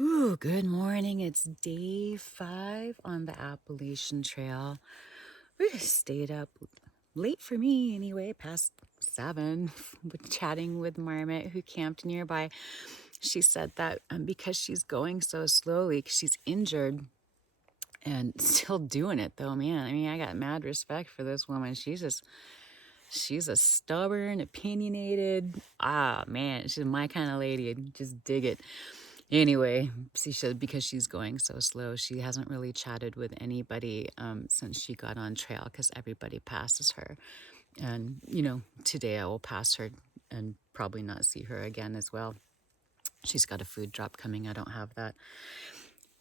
Ooh, good morning. It's day 5 on the Appalachian Trail. We stayed up late for me anyway, past 7, chatting with Marmot who camped nearby. She said that because she's going so slowly, 'cause she's injured and still doing it though, man. I mean, I got mad respect for this woman. She's a stubborn, opinionated, man, she's my kind of lady. I just dig it. Anyway, she said because she's going so slow, she hasn't really chatted with anybody since she got on trail because everybody passes her. And, today I will pass her and probably not see her again as well. She's got a food drop coming. I don't have that.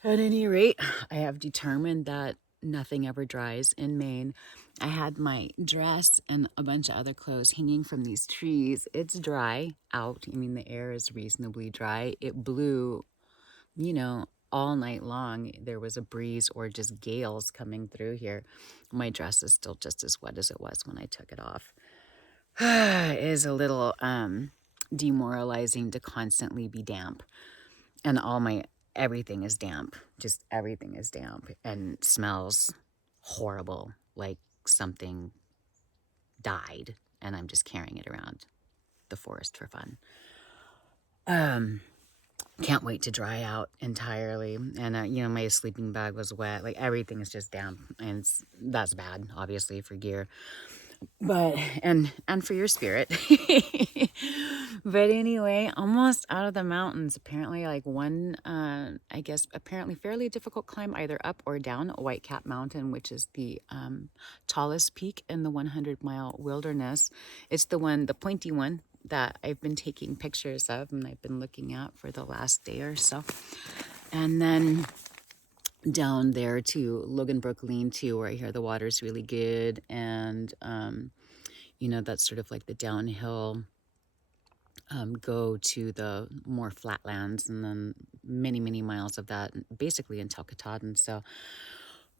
At any rate, I have determined that nothing ever dries in Maine. I had my dress and a bunch of other clothes hanging from these trees. It's dry out. I mean, the air is reasonably dry. It blew, all night long. There was a breeze or just gales coming through here. My dress is still just as wet as it was when I took it off. It is a little demoralizing to constantly be damp. And everything is damp. Just everything is damp and smells horrible, like something died. And I'm just carrying it around the forest for fun. Can't wait to dry out entirely. And, my sleeping bag was wet. Like everything is just damp. And that's bad, obviously, for gear. But, and for your spirit. But anyway, almost out of the mountains. Apparently, like one, I guess, apparently fairly difficult climb either up or down Whitecap Mountain, which is the tallest peak in the 100-mile wilderness. It's the pointy one that I've been taking pictures of and I've been looking at for the last day or so. And then down there to Loganbrook Lean-To, where I hear the water's really good. And, that's sort of like the downhill go to the more flatlands, and then many, many miles of that, basically until Katahdin. So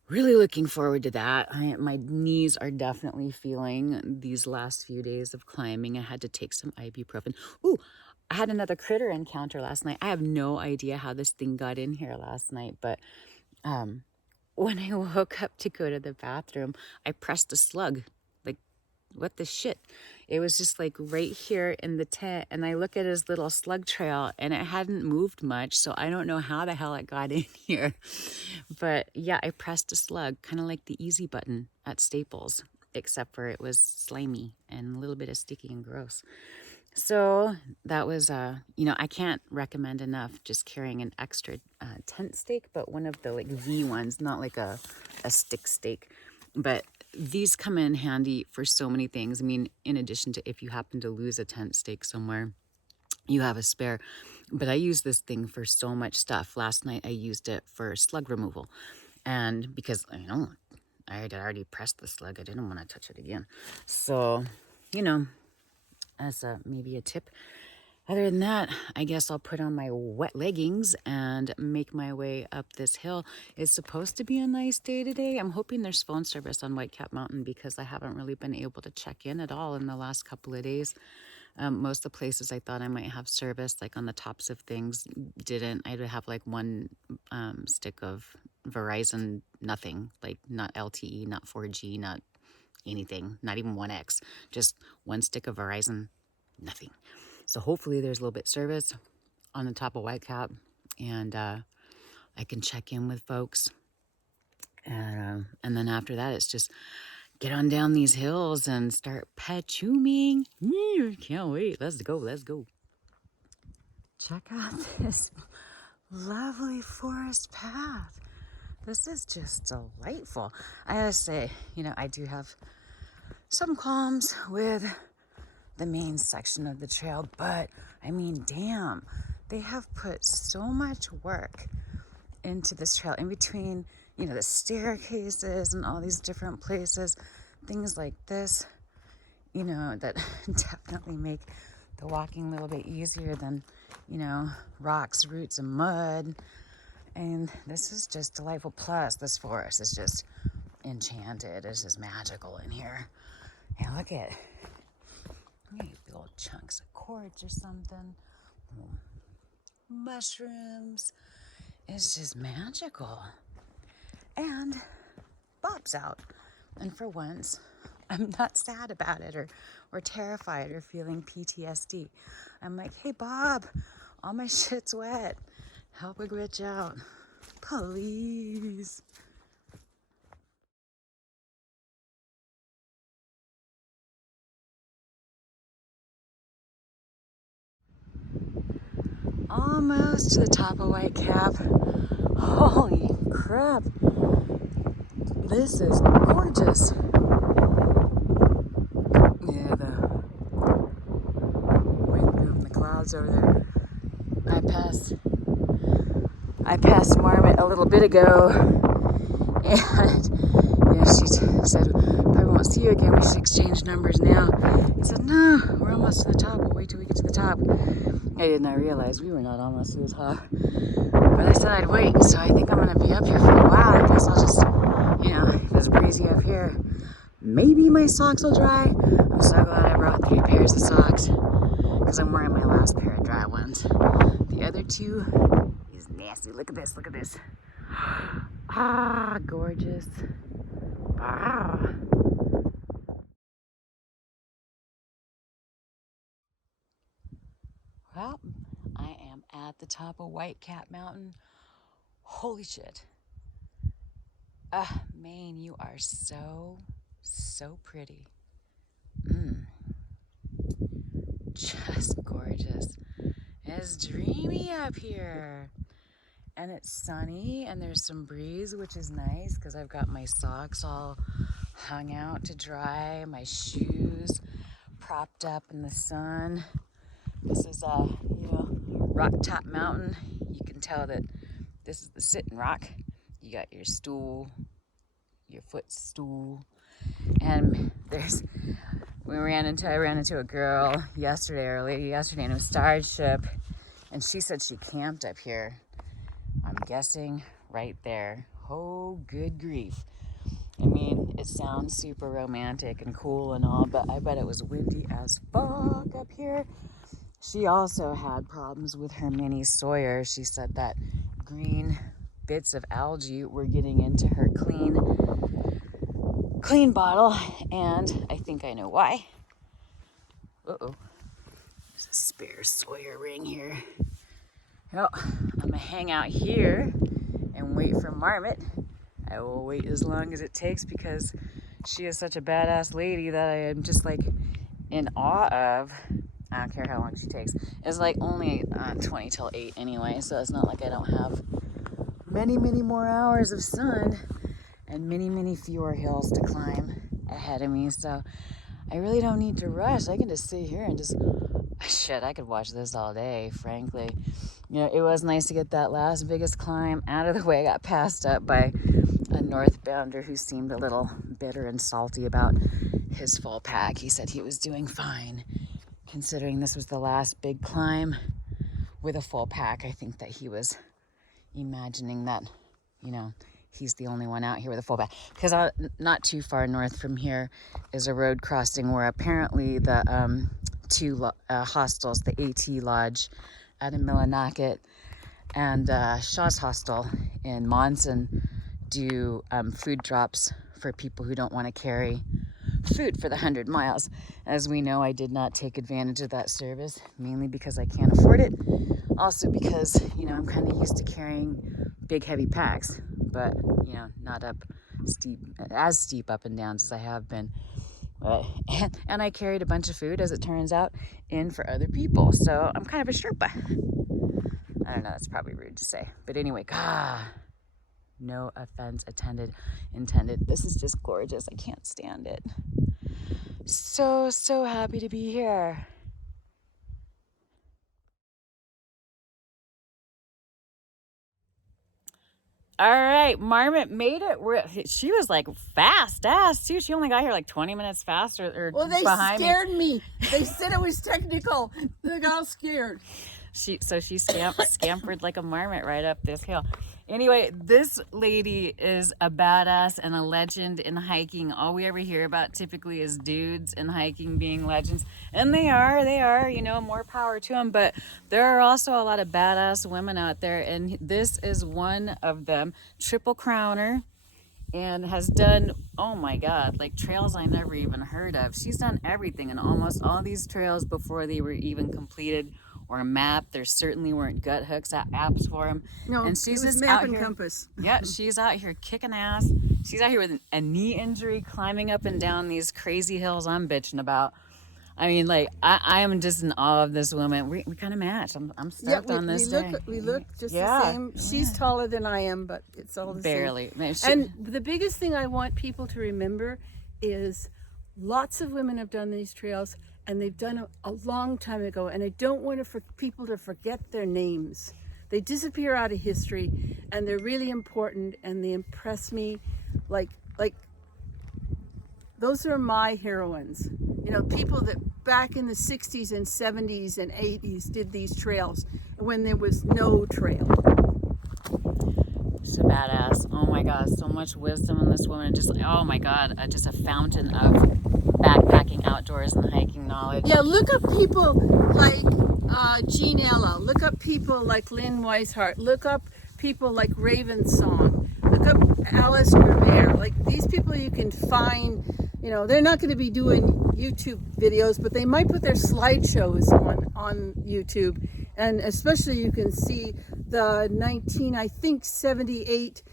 really looking forward to that. My knees are definitely feeling these last few days of climbing. I had to take some ibuprofen. Ooh, I had another critter encounter last night. I have no idea how this thing got in here last night, but when I woke up to go to the bathroom, I pressed a slug. Like, what the shit? It was just like right here in the tent, and I look at his little slug trail and it hadn't moved much, so I don't know how the hell it got in here. But yeah, I pressed a slug, kind of like the easy button at Staples, except for it was slimy and a little bit of sticky and gross. So that was, I can't recommend enough just carrying an extra tent stake, but one of the like V ones, not like a stick stake. But these come in handy for so many things. I mean, in addition to if you happen to lose a tent stake somewhere, you have a spare. But I use this thing for so much stuff. Last night I used it for slug removal. And because, I had already pressed the slug, I didn't want to touch it again. So, as maybe a tip. Other than that, I guess I'll put on my wet leggings and make my way up this hill. It's supposed to be a nice day today. I'm hoping there's phone service on Whitecap Mountain because I haven't really been able to check in at all in the last couple of days. Most of the places I thought I might have service, like on the tops of things, didn't. I'd have like one stick of Verizon, nothing, like not LTE, not 4G, not anything, not even 1X, just one stick of Verizon, nothing. So hopefully there's a little bit service on the top of Whitecap, and I can check in with folks. And then after that, it's just get on down these hills and start patchooming. Can't wait. Let's go. Let's go. Check out this lovely forest path. This is just delightful. I gotta say, I do have some qualms with the main section of the trail, but I mean, damn, they have put so much work into this trail in between, the staircases and all these different places, things like this, that definitely make the walking a little bit easier than, rocks, roots, and mud. And this is just delightful. Plus, this forest is just enchanted. It's just magical in here. And look at little chunks of quartz or something. Mushrooms. is just magical. And Bob's out. And for once, I'm not sad about it or terrified or feeling PTSD. I'm like, hey, Bob, all my shit's wet. Help a bitch out. Please. Almost to the top of Whitecap. Holy crap. This is gorgeous. Yeah, the wind moving the clouds over there. I passed Marmot a little bit ago, and she said, probably won't see you again. We should exchange numbers now. I said, no, we're almost to the top. We'll wait till we get to the top. I did not realize we were not almost to the top. But I said I'd wait, so I think I'm going to be up here for a while. I guess I'll just, if it's breezy up here, maybe my socks will dry. I'm so glad I brought 3 pairs of socks, because I'm wearing my last pair of dry ones. The other 2 is nasty. Look at this, look at this. Ah, gorgeous. Ah. Well, I am at the top of Whitecap Mountain. Holy shit. Maine, you are so, so pretty. Just gorgeous. It's dreamy up here. And it's sunny and there's some breeze, which is nice because I've got my socks all hung out to dry, my shoes propped up in the sun. This is a, rock top mountain. You can tell that this is the sitting rock. You got your stool, your footstool, and I ran into a girl yesterday, and it was Starship, and she said she camped up here. I'm guessing right there. Oh, good grief. I mean, it sounds super romantic and cool and all, but I bet it was windy as fuck up here. She also had problems with her mini Sawyer. She said that green bits of algae were getting into her clean bottle, and I think I know why. Uh-oh. There's a spare Sawyer ring here. Well, I'm gonna hang out here and wait for Marmot. I will wait as long as it takes because she is such a badass lady that I am just like in awe of. I don't care how long she takes. It's like only 20 till 8 anyway, so it's not like I don't have many more hours of sun and many fewer hills to climb ahead of me. So I really don't need to rush. I can just sit here and I could watch this all day, frankly. It was nice to get that last biggest climb out of the way. I got passed up by a northbounder who seemed a little bitter and salty about his full pack. He said he was doing fine, considering this was the last big climb with a full pack. I think that he was imagining that, he's the only one out here with a full pack. Because not too far north from here is a road crossing where apparently the 2 hostels, the AT Lodge out in Millinocket and Shaw's Hostel in Monson, do food drops for people who don't want to carry food for the 100 miles. As we know, I did not take advantage of that service, mainly because I can't afford it. Also because, I'm kind of used to carrying big, heavy packs, but, not as steep up and downs as I have been. And I carried a bunch of food, as it turns out, in for other people. So I'm kind of a Sherpa. I don't know, that's probably rude to say. But anyway, no offense intended. This is just gorgeous. I can't stand it. So happy to be here. All right, Marmot made it. She was like fast ass too. She only got here like 20 minutes faster. Well, they scared me. They said it was technical. They got all scared. She scampered like a marmot right up this hill. Anyway, this lady is a badass and a legend in hiking. All we ever hear about typically is dudes in hiking being legends. And they are, you know, more power to them. But there are also a lot of badass women out there. And this is one of them. Triple Crowner. And has done, oh my God, like trails I never even heard of. She's done everything in almost all these trails before they were even completed or mapped. There certainly weren't gut hooks apps for them. No, And she's it was just map out and here. compass. Yeah, she's out here kicking ass. She's out here with a knee injury, climbing up and down these crazy hills I'm bitching about. I mean, like, I am just in awe of this woman. We kind of match. I'm Yeah, stoked on this day. we look just Yeah. the same. She's taller than I am, but it's all the Barely. same. Man, And the biggest thing I want people to remember is lots of women have done these trails, and they've done a long time ago. And I don't want for people to forget their names. They disappear out of history, and they're really important, and they impress me. Like those are my heroines. You know, people that back in the 60s and 70s and 80s did these trails when there was no trail. She's a badass. Oh my God, so much wisdom in this woman. Just, oh my God, just a fountain of backpacking, outdoors, and hiking knowledge. Yeah, look up people like Jean Ella. Look up people like Lynn Weishart. Look up people like Raven Song. Look up Alice Gramere. Like these people you can find. You know, they're not going to be doing YouTube videos, but they might put their slideshows on YouTube. And especially you can see the 78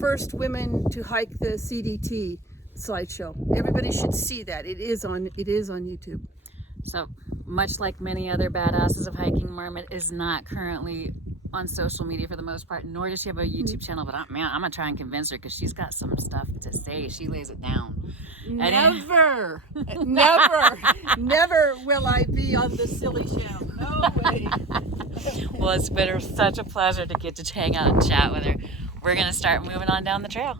first women to hike the CDT slideshow. Everybody should see that. It is on YouTube. So much like many other badasses of hiking, Marmot is not currently on social media for the most part, nor does she have a YouTube channel. But man, I'm gonna try and convince her because she's got some stuff to say. She lays it down. Never will I be on the silly channel. No way. Well, it's been such a pleasure to get to hang out and chat with her. We're gonna start moving on down the trail.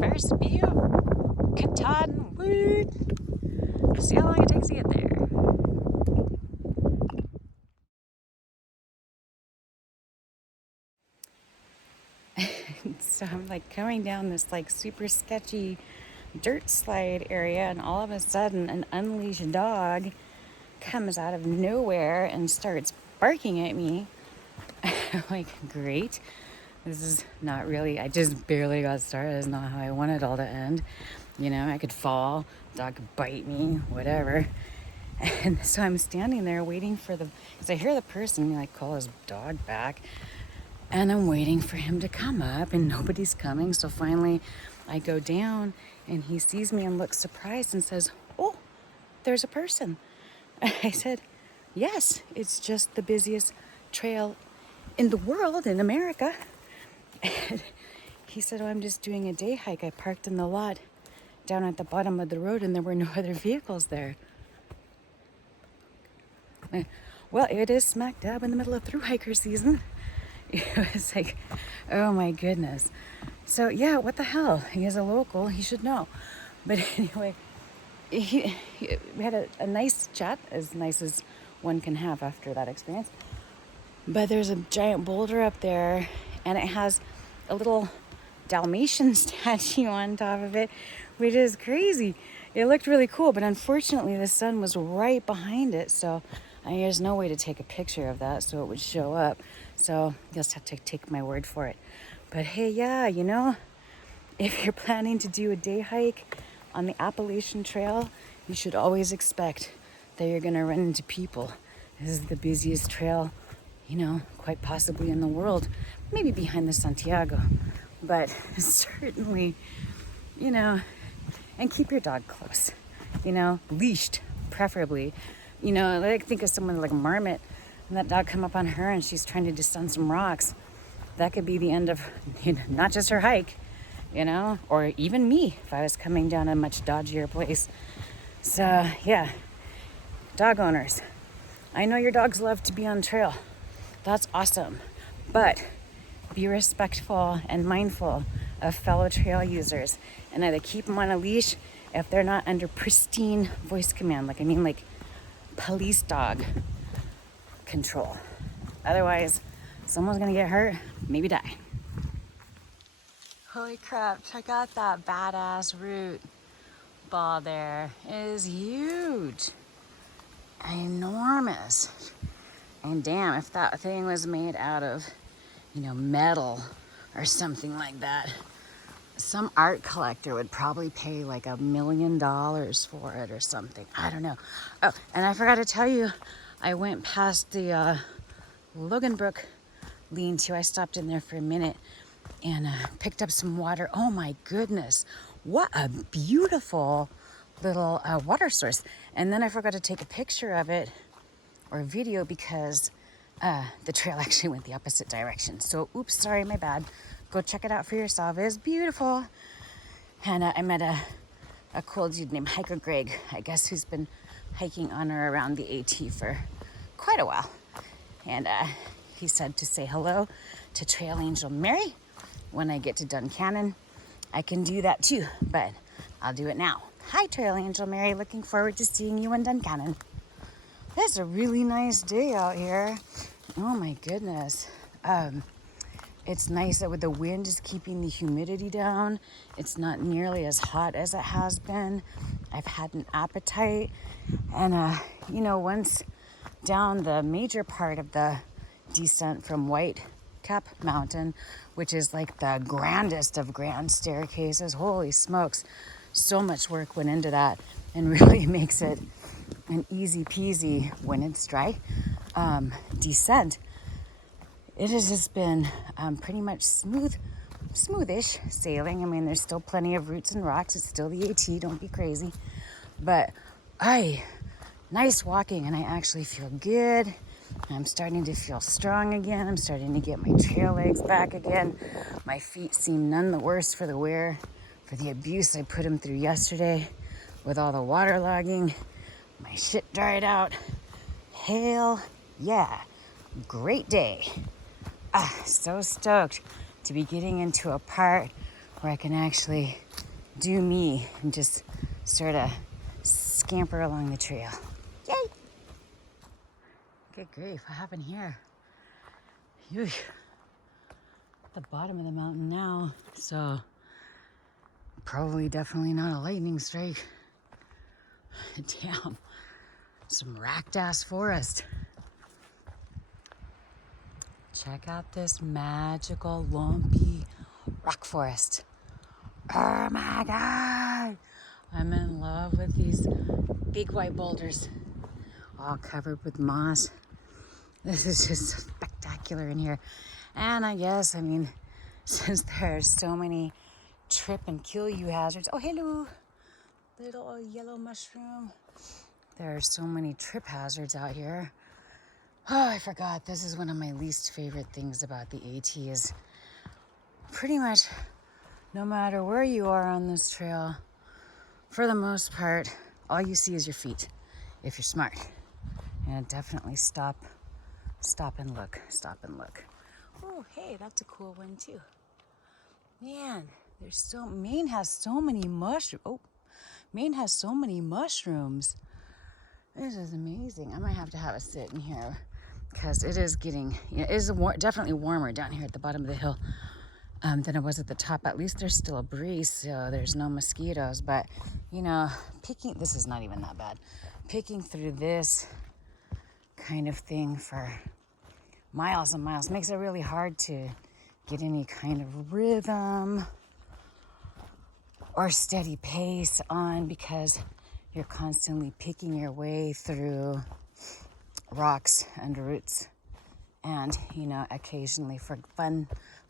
First view, Cottonwood. See how long it takes to get there. So I'm like coming down this like super sketchy dirt slide area, and all of a sudden an unleashed dog comes out of nowhere and starts barking at me. Like, great. This is not really, I just barely got started. It's not how I wanted it all to end. You know, I could fall, dog could bite me, whatever. And so I'm standing there waiting for because I hear the person like call his dog back. And I'm waiting for him to come up, and nobody's coming. So finally I go down, and he sees me and looks surprised and says, "Oh, there's a person." I said, "Yes, it's just the busiest trail in the world, in America." And he said, "Oh, I'm just doing a day hike. I parked in the lot down at the bottom of the road, and there were no other vehicles there." Well, it is smack dab in the middle of thru hiker season. It was like, oh my goodness. So yeah, what the hell? He is a local. He should know. But anyway, we had a nice chat, as nice as one can have after that experience. But there's a giant boulder up there, and it has a little Dalmatian statue on top of it, which is crazy. It looked really cool, but unfortunately the sun was right behind it, so there's no way to take a picture of that so it would show up. So you just have to take my word for it. But hey, yeah, you know, if you're planning to do a day hike on the Appalachian Trail, you should always expect that you're going to run into people. This is the busiest trail, you know, quite possibly in the world, maybe behind the Santiago, but certainly, you know, and keep your dog close, you know, leashed, preferably. You know, like think of someone like Marmot, and that dog come up on her and she's trying to descend some rocks. That could be the end of, you know, not just her hike, you know, or even me if I was coming down a much dodgier place. So yeah, dog owners, I know your dogs love to be on trail. That's awesome, but be respectful and mindful of fellow trail users and either keep them on a leash if they're not under pristine voice command, like police dog control. Otherwise, someone's gonna get hurt, maybe die. Holy crap, check out that badass root ball there. It is huge, enormous. And damn, if that thing was made out of, metal or something like that, some art collector would probably pay like $1 million for it or something. I don't know. Oh, and I forgot to tell you, I went past the Loganbrook lean-to. I stopped in there for a minute and picked up some water. Oh my goodness, what a beautiful little water source. And then I forgot to take a picture of it or video because the trail actually went the opposite direction. So oops, sorry, my bad. Go check it out for yourself. It's beautiful. And I met a cool dude named Hiker Greg, I guess, who's been hiking on or around the AT for quite a while. And he said to say hello to Trail Angel Mary when I get to Duncannon. I can do that too, but I'll do it now. Hi, Trail Angel Mary. Looking forward to seeing you in Duncannon. It's a really nice day out here. Oh my goodness. It's nice that with the wind is keeping the humidity down. It's not nearly as hot as it has been. I've had an appetite. And, once down the major part of the descent from White Cap Mountain, which is like the grandest of grand staircases, holy smokes, so much work went into that and really makes it an easy peasy when it's dry descent. It has just been pretty much smoothish sailing. I mean, there's still plenty of roots and rocks. It's still the AT, don't be crazy. But nice walking, and I actually feel good. I'm starting to feel strong again. I'm starting to get my trail legs back again. My feet seem none the worse for the wear, for the abuse I put them through yesterday with all the waterlogging. My shit dried out. Hell yeah, great day. So stoked to be getting into a part where I can actually do me and just sort of scamper along the trail. Yay! Good grief, what happened here? At the bottom of the mountain now, so probably definitely not a lightning strike. Damn, some racked ass forest. Check out this magical, lumpy rock forest. Oh my God! I'm in love with these big white boulders, all covered with moss. This is just spectacular in here. And I guess, since there are so many trip and kill you hazards. Oh, hello, little yellow mushroom. There are so many trip hazards out here. Oh, I forgot. This is one of my least favorite things about the AT is pretty much no matter where you are on this trail, for the most part, all you see is your feet, if you're smart. And definitely stop and look. Oh, hey, that's a cool one too. Man, Maine has so many mushrooms. Oh, Maine has so many mushrooms. This is amazing. I might have to have a sit in here because it is getting, it is definitely warmer down here at the bottom of the hill than it was at the top. At least there's still a breeze, so there's no mosquitoes. But, this is not even that bad. Picking through this kind of thing for miles and miles makes it really hard to get any kind of rhythm or steady pace on because you're constantly picking your way through rocks and roots. And, occasionally for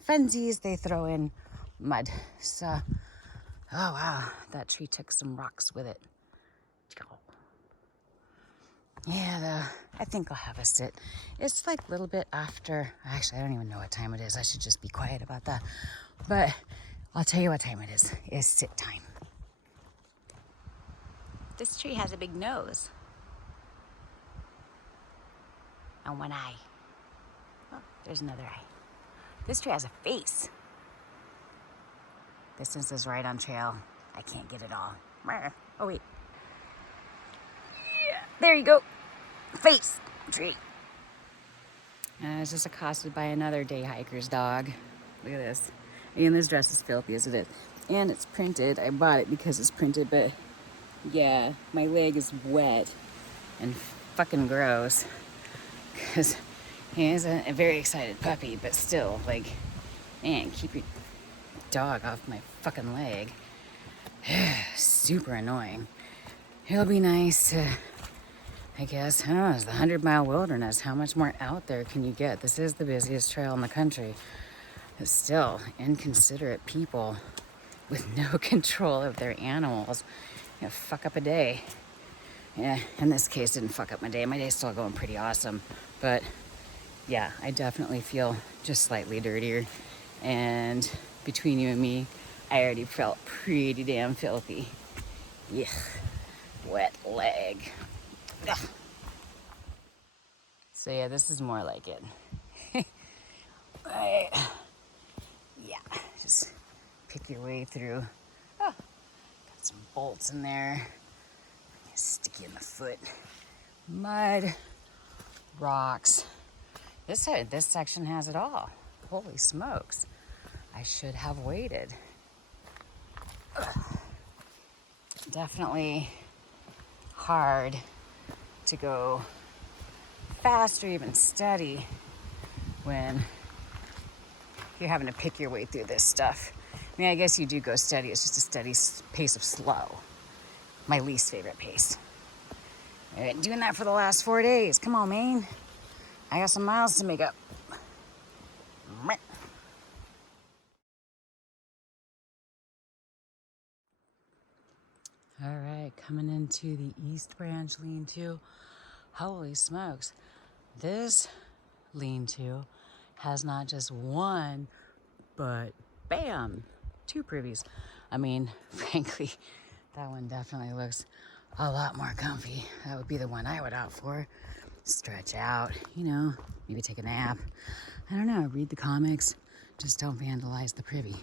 funsies, they throw in mud. So, oh wow, that tree took some rocks with it. Yeah, I think I'll have a sit. It's like a little bit after, actually, I don't even know what time it is. I should just be quiet about that. But I'll tell you what time it is. It's sit time. This tree has a big nose. And one eye. Oh, there's another eye. This tree has a face. Distance is right on trail. I can't get it all. Oh, wait. Yeah, there you go. Face tree. And I was just accosted by another day hiker's dog. Look at this. And this dress is filthy as it is. And it's printed. I bought it because it's printed, but yeah, my leg is wet and fucking gross. Because he is a very excited puppy, but still, like, man, keep your dog off my fucking leg. Super annoying. It'll be nice to, I guess, I don't know, it's the 100-mile wilderness. How much more out there can you get? This is the busiest trail in the country. But still, inconsiderate people with no control of their animals, you know, fuck up a day. Yeah, in this case, didn't fuck up my day. My day's still going pretty awesome. But yeah, I definitely feel just slightly dirtier. And between you and me, I already felt pretty damn filthy. Yuck, wet leg. Ugh. So yeah, this is more like it. Yeah, just pick your way through. Oh, got some bolts in there. Sticky in the foot. Mud, rocks. This section has it all. Holy smokes. I should have waited. Ugh. Definitely hard to go fast or even steady when you're having to pick your way through this stuff. I mean, I guess you do go steady. It's just a steady pace of slow. My least favorite pace. I've been doing that for the last 4 days. Come on, Maine. I got some miles to make up. All right, coming into the East Branch lean-to. Holy smokes. This lean-to has not just one, but bam, 2 privies. I mean, frankly, that one definitely looks a lot more comfy. That would be the one I would opt for. Stretch out, you know, maybe take a nap. I don't know, read the comics. Just don't vandalize the privy.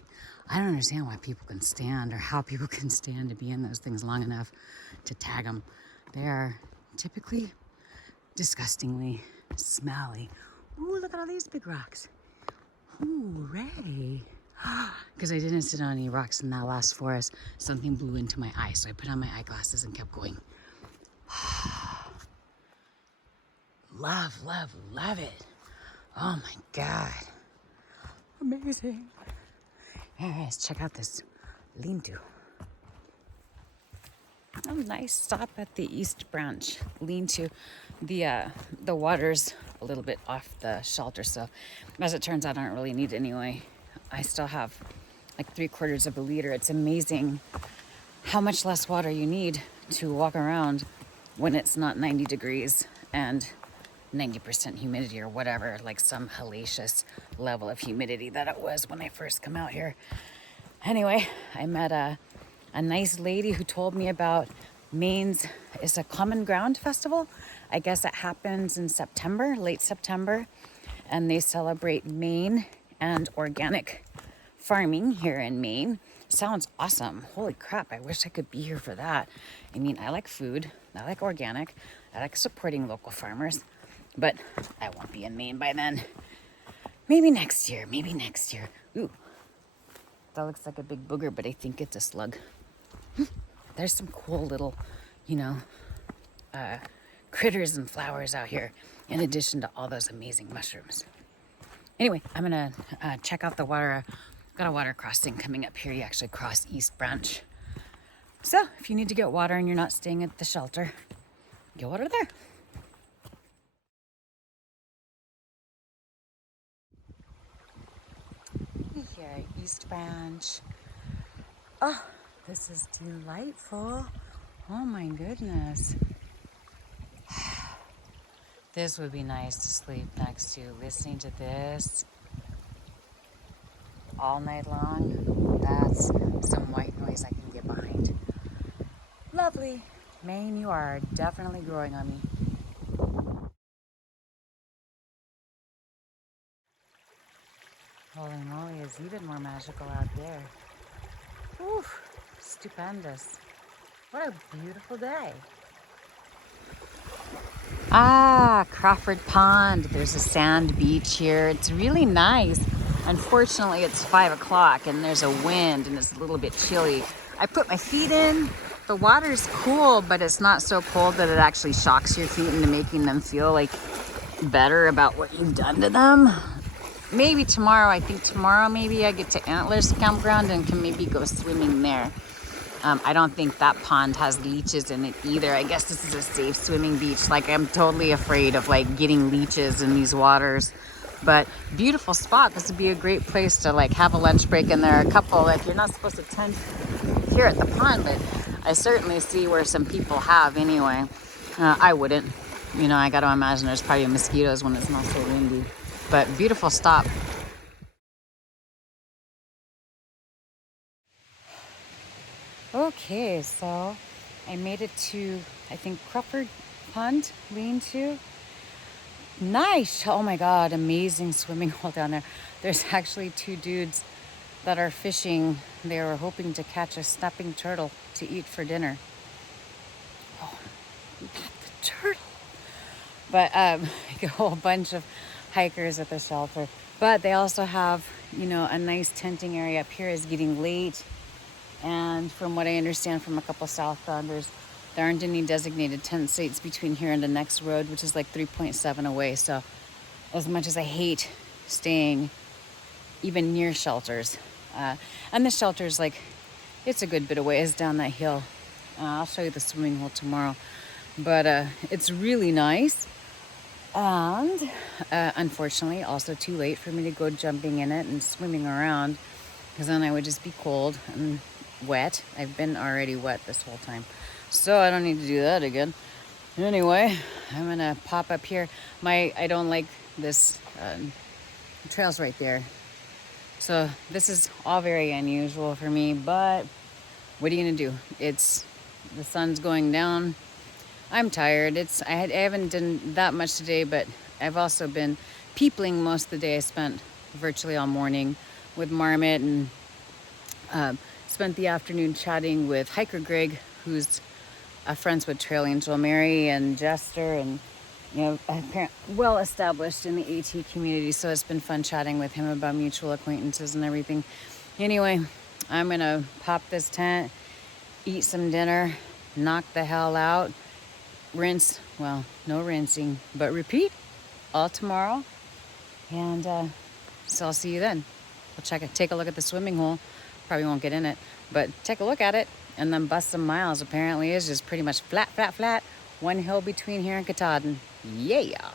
I don't understand why people can stand or how people can stand to be in those things long enough to tag them. They are typically disgustingly smelly. Ooh, look at all these big rocks. Ooh, Ray. Because I didn't sit on any rocks in that last forest, something blew into my eye. So I put on my eyeglasses and kept going. Love, love, love it. Oh my God. Amazing. All right, let's check out this lean-to. Oh, nice stop at the East Branch lean-to. The water's a little bit off the shelter, so as it turns out, I don't really need it anyway. I still have like 3/4 of a liter. It's amazing how much less water you need to walk around when it's not 90 degrees and 90% humidity or whatever, like some hellacious level of humidity that it was when I first come out here. Anyway, I met a nice lady who told me about Maine's, it's a Common Ground Festival. I guess it happens in September, late September, and they celebrate Maine and organic farming here in Maine. Sounds awesome. Holy crap, I wish I could be here for that. I mean, I like food, I like organic, I like supporting local farmers, but I won't be in Maine by then. Maybe next year, maybe next year. Ooh, that looks like a big booger, but I think it's a slug. There's some cool little, you know, critters and flowers out here, in addition to all those amazing mushrooms. Anyway, I'm gonna check out the water. Got a water crossing coming up here. You actually cross East Branch. So if you need to get water and you're not staying at the shelter, get water there. Here at East Branch. Oh, this is delightful. Oh my goodness. This would be nice to sleep next to. Listening to this all night long, that's some white noise I can get behind. Lovely. Maine, you are definitely growing on me. Holy moly, it's even more magical out there. Whew, stupendous. What a beautiful day. Ah, Crawford Pond. There's a sand beach here. It's really nice. Unfortunately, it's 5 o'clock and there's a wind and it's a little bit chilly. I put my feet in. The water's cool, but it's not so cold that it actually shocks your feet into making them feel like better about what you've done to them. Maybe tomorrow, I think tomorrow maybe I get to Antlers Campground and can maybe go swimming there. I don't think that pond has leeches in it either. I guess this is a safe swimming beach. Like, I'm totally afraid of like getting leeches in these waters. But beautiful spot. This would be a great place to like have a lunch break. And there are a couple, like, you're not supposed to tent here at the pond, but I certainly see where some people have anyway. I wouldn't. You know, I got to imagine there's probably mosquitoes when it's not so windy. But beautiful stop. Okay, so I made it to, I think, Crawford Pond, lean-to. Nice. Oh my God, amazing swimming hole down there. There's actually two dudes that are fishing. They were hoping to catch a snapping turtle to eat for dinner. Oh, not the turtle. But a whole bunch of hikers at the shelter. But they also have, you know, a nice tenting area up here. Is getting late. And from what I understand from a couple southbounders, there aren't any designated tent sites between here and the next road, which is like 3.7 away. So as much as I hate staying even near shelters, and the shelter's like, it's a good bit of ways down that hill. I'll show you the swimming hole tomorrow. But it's really nice. And unfortunately, also too late for me to go jumping in it and swimming around, because then I would just be cold and wet. I've been already wet this whole time, so I don't need to do that again. Anyway, I'm gonna pop up here. I don't like this trail's right there, so this is all very unusual for me, but what are you gonna do? It's the sun's going down. I'm tired. I haven't done that much today, but I've also been peopling most of the day. I spent virtually all morning with Marmot and spent the afternoon chatting with hiker Greg, who's friends with Trail Angel Mary and Jester, and you know, well established in the AT community. So it's been fun chatting with him about mutual acquaintances and everything. Anyway, I'm gonna pop this tent, eat some dinner, knock the hell out, rinse. Well, no rinsing, but repeat all tomorrow. And so I'll see you then. We'll take a look at the swimming hole. Probably won't get in it, but take a look at it and then bust some miles. Apparently is just pretty much flat, flat, flat. One hill between here and Katahdin. Yeah.